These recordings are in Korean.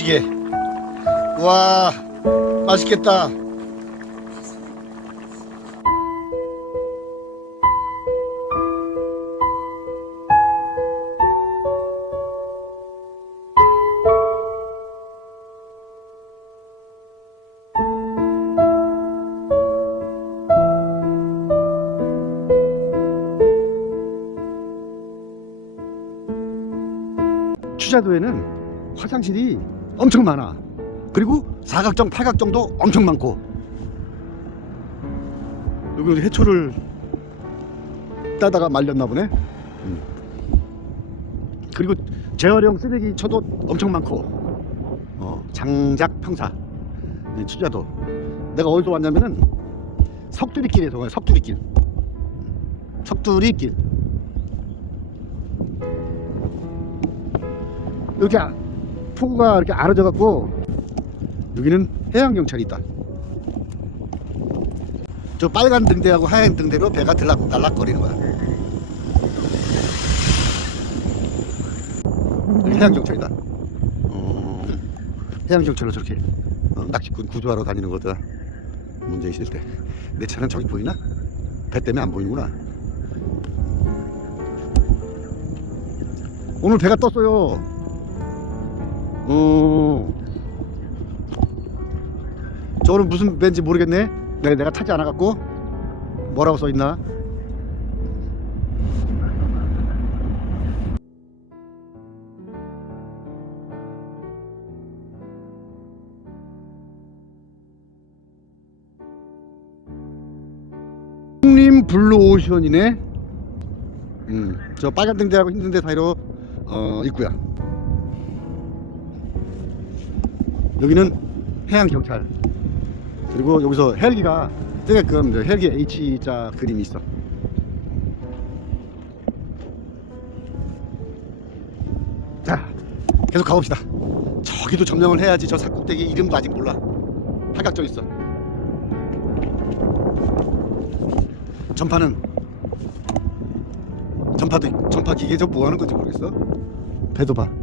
순두부찌개. 와, 맛있겠다. 추자도에는 화장실이 엄청 많아. 그리고 사각정, 팔각정도 엄청 많고. 여기 해초를 따다가 말렸나 보네. 음. 그리고 재활용 쓰레기 쳐도 엄청 많고. 어, 장작 평사. 네, 추자도. 내가 어디서 왔냐면은 석두리길에서 와요. 석두리길. 석두리길. 아- 폭우가 이렇게 알아져 갖고 여기는 해양 경찰이 있다. 저 빨간 등대하고 하얀 등대로 배가 들락 날락거리는 거야. 여기 해양 경찰이다. 어, 해양 경찰로 저렇게 어, 낚시꾼 구조하러 다니는 거다. 문제 있을 때. 내 차는 저기 보이나? 배 때문에 안 보이는구나. 오늘 배가 떴어요. 어. 저거는 무슨 배인지 모르겠네. 내가, 내가 타지 않아 갖고 뭐라고 써 있나? 국림 블루 오션이네. 음, 저 빨간 등대하고 흰 등대 사이로 어, 입구야. 여기는 해양 경찰. 그리고 여기서 헬기가 뜨게끔 저 헬기 H자 그림이 있어. 자, 계속 가봅시다. 저기도 점령을 해야지 저 산꼭대기 이름도 아직 몰라. 팔각정 있어. 전파는 전파도 전파 기계 저 뭐 하는 건지 모르겠어. 배도 봐.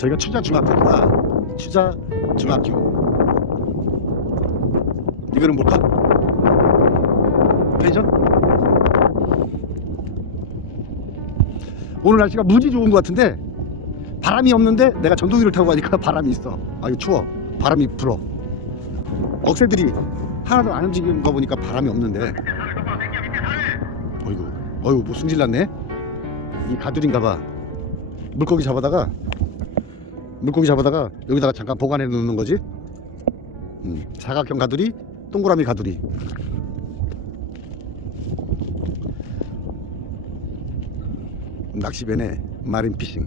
저희가 추자 중학교구나. 추자 중학교. 이거는 뭘까? 펜션? 오늘 날씨가 무지 좋은 것 같은데 바람이 없는데 내가 전동기를 타고 가니까 바람이 있어. 아 이거 추워. 바람이 불어. 억새들이 하나도 안 움직이는 거 보니까 바람이 없는데. 어이구, 어이구 뭐 승질났네. 이 가두리인가봐. 물고기 잡아다가 물고기 잡아다가 여기다가 잠깐 보관해 놓는 거지. 음, 사각형 가두리, 동그라미 가두리. 낚시배네 마린 피싱.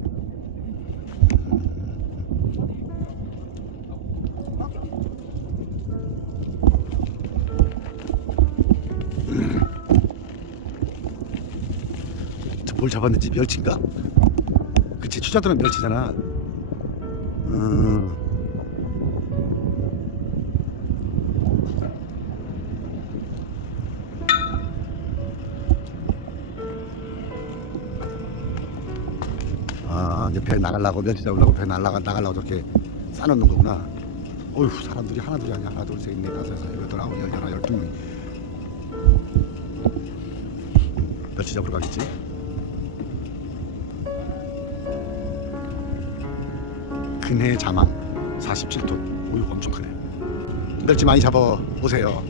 저뭘 잡았는지 멸치인가? 그치 추자들은 멸치잖아. 음. 아 이제 배 나가려고 멸치 잡으려고 배 날라가 나가려고 저렇게 싸놓는 거구나. 어휴 사람들이 하나 둘이 아니야 하나 둘셋 넷 다섯 여섯 여덟 아홉 열 열하 열두 명. 멸치 잡으러 가겠지. 근해 자망 47톤. 오유 엄청 크네. 멸치 많이 잡아 보세요.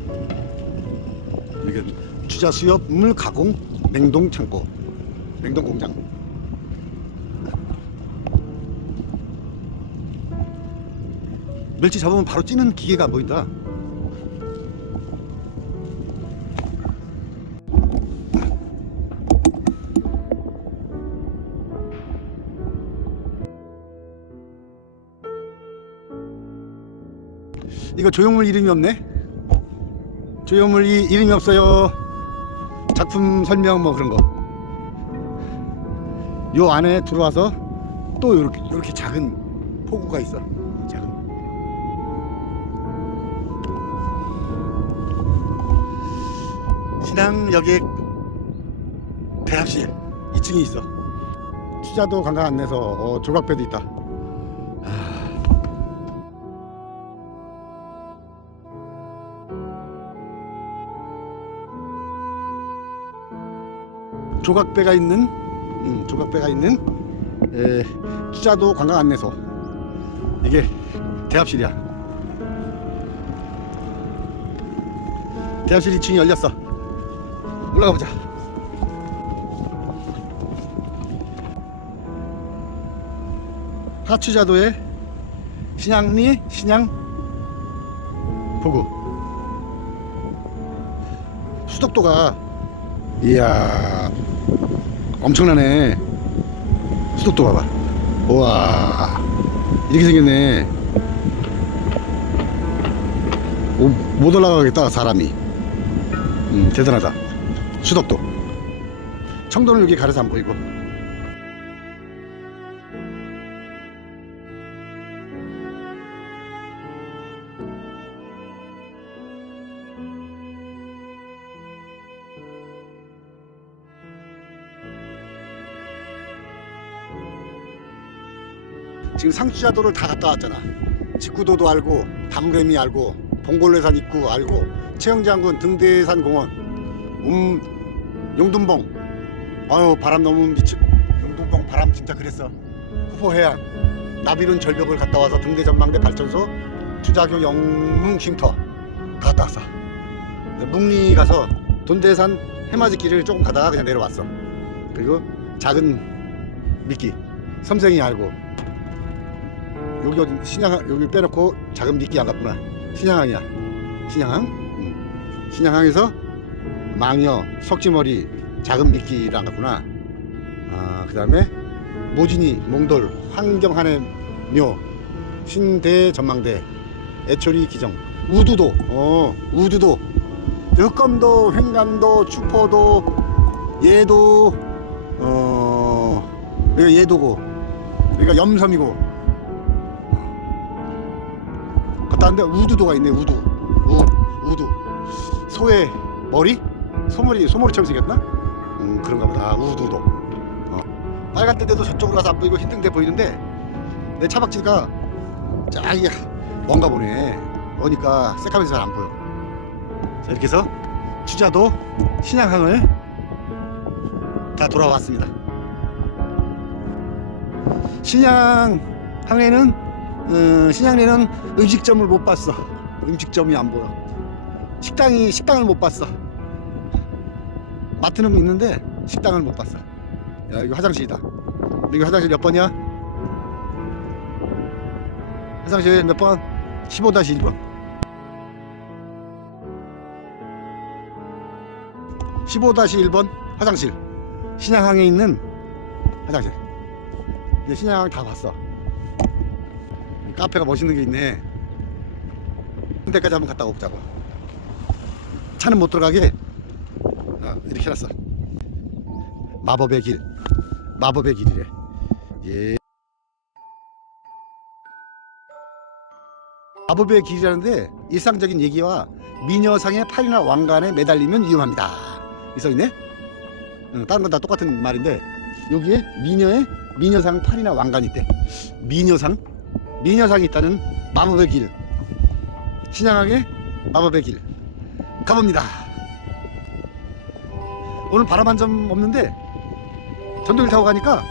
이게 추자 수협 물 가공 냉동 창고 냉동 공장. 멸치 잡으면 바로 찌는 기계가 안 보인다. 이거 조형물 이름이 없네. 조형물 이 이름이 없어요. 작품 설명 뭐 그런 거. 요 안에 들어와서 또 이렇게 이렇게 작은 포구가 있어. 작은. 신항역에 대합실 2층에 있어. 투자도 관광 안내소 어, 조각배도 있다. 조각배가 있는 음, 조각배가 있는 에, 투자도 관광 안내소. 이게 대합실이야. 대합실 2층이 열렸어. 올라가 보자. 하추자도의 신양리 신양 보구 수덕도가 이야 엄청나네. 수덕도 봐봐. 우와 이렇게 생겼네. 오, 못 올라가겠다 사람이. 음 대단하다. 수덕도. 청도는 여기 가려서 안 보이고 지금 상추자도를 다 갔다 왔잖아. 직구도도 알고, 담래미 알고, 봉골레산 입구 알고, 최영장군 등대산 공원, 음, 용둔봉. 아유 바람 너무 미치. 용둔봉 바람 진짜 그랬어. 후보해안, 나비룬 절벽을 갔다 와서 등대 전망대 발전소, 주자교 영흥 쉼터 다 갔다 왔어. 묵리 가서 돈대산 해맞이 길을 조금 가다가 그냥 내려왔어. 그리고 작은 미끼, 섬생이 알고 여기 어디 신양 여기 빼놓고 작은 미끼 안 갔구나. 신양항이야. 신양항? 응. 신양항에서 망여 석지머리 작은 미끼를 안 갔구나. 아 그다음에 모진이 몽돌 환경한해 묘 신대 전망대 애초리 기정 우두도 어 우두도 흑검도 횡감도 추포도 예도 어 여기가 예도고 여기가 염섬이고 왔는데 우두도가 있네 우두. 우, 우두. 소의 머리? 소머리 소머리처럼 생겼나? 음 그런가 보다. 우두도. 어. 빨간 데도 저쪽으로 가서 안 보이고 흰 등대 보이는데 내 차박지가 저기 뭔가 보네. 그러니까 새카면서 잘 안 보여. 자 이렇게 해서 추자도 신양항을 다 돌아왔습니다. 신양항에는 어, 신양리는 음식점을 못 봤어. 음식점이 안 보여. 식당이 식당을 못 봤어. 마트는 있는데 식당을 못 봤어. 야 이거 화장실이다. 이거 화장실 몇 번이야? 화장실 몇 번? 15-1번. 15-1번 화장실. 신양항에 있는 화장실. 이제 신양항 다 봤어. 카페가 멋있는 게 있네. 데까지 한번 갔다 오자고. 차는 못 들어가게 어, 이렇게 해놨어. 마법의 길, 마법의 길이래. 예. 마법의 길이라는데 일상적인 얘기와 미녀상의 팔이나 왕관에 매달리면 위험합니다. 이 써 있네. 어, 다른 건 다 똑같은 말인데 여기에 미녀의 미녀상 팔이나 왕관이 있대. 미녀상? 미녀상이 있다는 마법의 길. 신양하게 마법의 길. 가봅니다. 오늘 바람 한 점 없는데 전동길 타고 가니까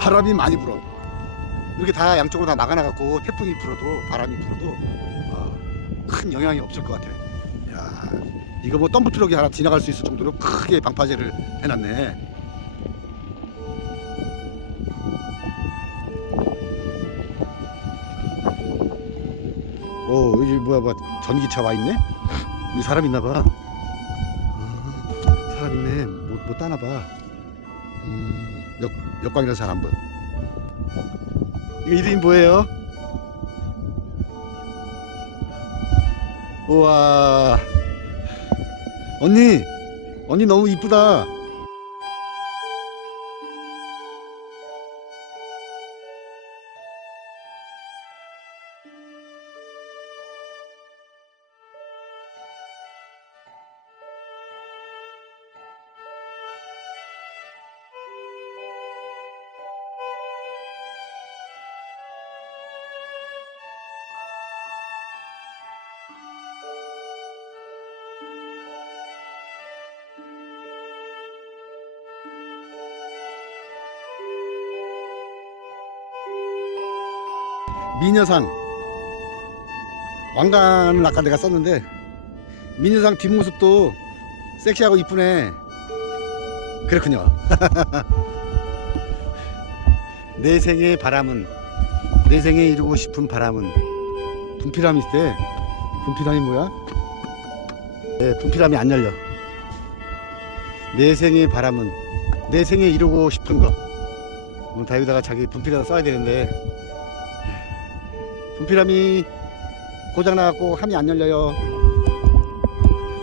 바람이 많이 불어. 이렇게 다 양쪽으로 다 막아놔갖고 태풍이 불어도 바람이 불어도 어, 큰 영향이 없을 것 같아 야 이거 뭐 덤프 트럭이 하나 지나갈 수 있을 정도로 크게 방파제를 해놨네 어 여기 뭐야 뭐 전기차 와 있네? 여기 사람 있나 봐. 아, 사람 있네. 못, 못 따나 봐. 음, 역, 역광이라서 잘 안 보여. 이거 이름이 뭐예요? 우와. 언니 언니 너무 이쁘다 미녀상. 왕관을 아까 내가 썼는데 미녀상 뒷모습도 섹시하고 이쁘네. 그렇군요. 내 생의 바람은 내 생에 이루고 싶은 바람은 분필함이 있대. 분필함이 뭐야? 네, 분필함이 안 열려. 내 생의 바람은 내 생에 이루고 싶은 것. 오늘 다 여기다가 자기 분필에다 써야 되는데 분필함이 고장나갖고 함이 안 열려요.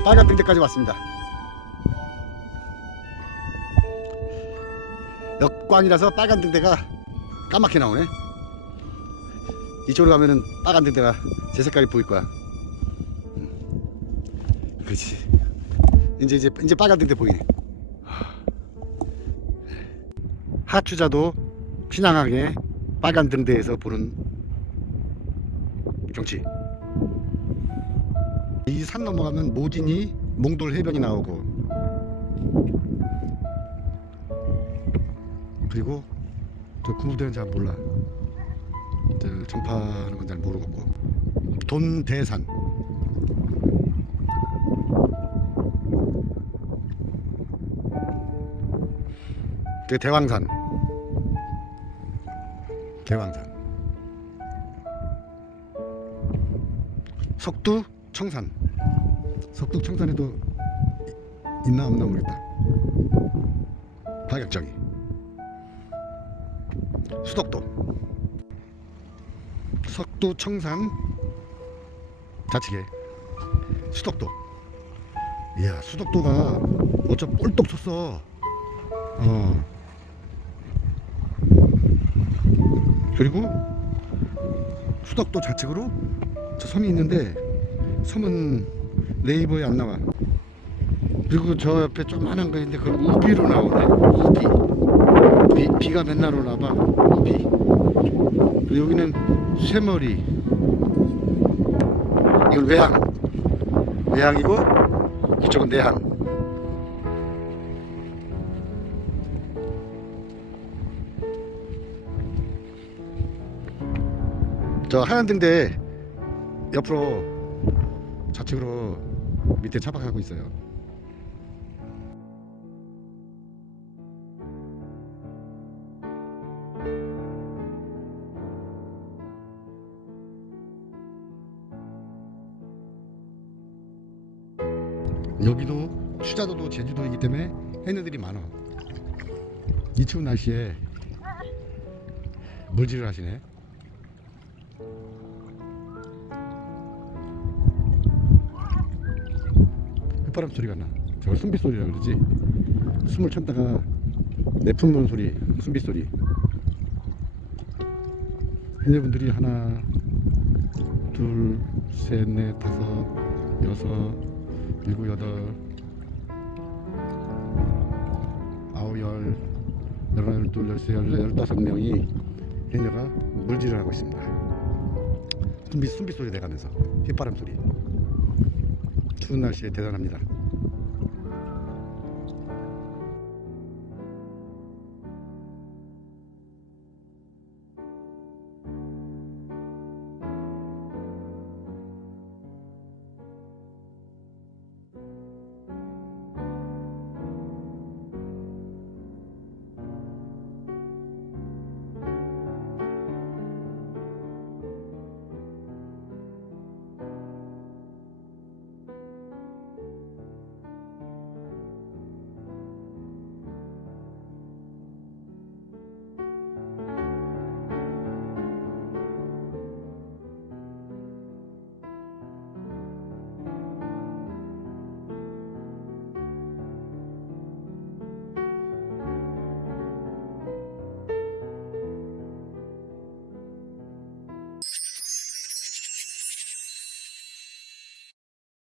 빨간 등대까지 왔습니다. 역광이라서 빨간 등대가 까맣게 나오네. 이쪽으로 가면은 빨간 등대가 제 색깔이 보일 거야. 음. 그렇지. 이제 이제 이제 빨간 등대 보이네. 하추자도 신앙하게 빨간 등대에서 보는 경치. 이 산 넘어가면 모진이 몽돌 해변이 나오고 그리고 저 구무대는 잘 몰라. 저 전파하는 건 잘 모르겠고. 돈대산. 그 대왕산. 대왕산 석두 청산. 석두 청산에도 이- 있나 없나 모르겠다. 파격적이. 수덕도. 석두 청산. 좌측에 수덕도. 이야 수덕도가 어쩜 볼떡 섰어. 어. 그리고 수덕도 좌측으로 저 섬이 있는데 섬은 네이버에 안 나와. 그리고 저 옆에 조그만한 거 있는데 그걸 우비로 나오네. 우비. 비, 비가 맨날 오나 봐 우비. 그리고 여기는 쇠머리. 이건 외항. 외항이고 이쪽은 내항. 저 하얀 등대 옆으로 좌측으로 밑에 차박하고 있어요. 여기도 추자도도 제주도이기 때문에 해녀들이 많아. 이 추운 날씨에 물질을 하시네. 휘바람 소리가 나. 저걸 숨비 소리라 그러지. 숨을 참다가 내뿜는 소리, 숨비 소리. 해녀분들이 하나, 둘, 셋, 넷, 다섯, 여섯, 일곱, 여덟, 아홉, 열, 열하나, 열둘, 열세, 열, 열다섯 명이 해녀가 물질을 하고 있습니다. 숨비, 숨비 소리 내가면서 휘바람 소리. 추운 날씨에 대단합니다.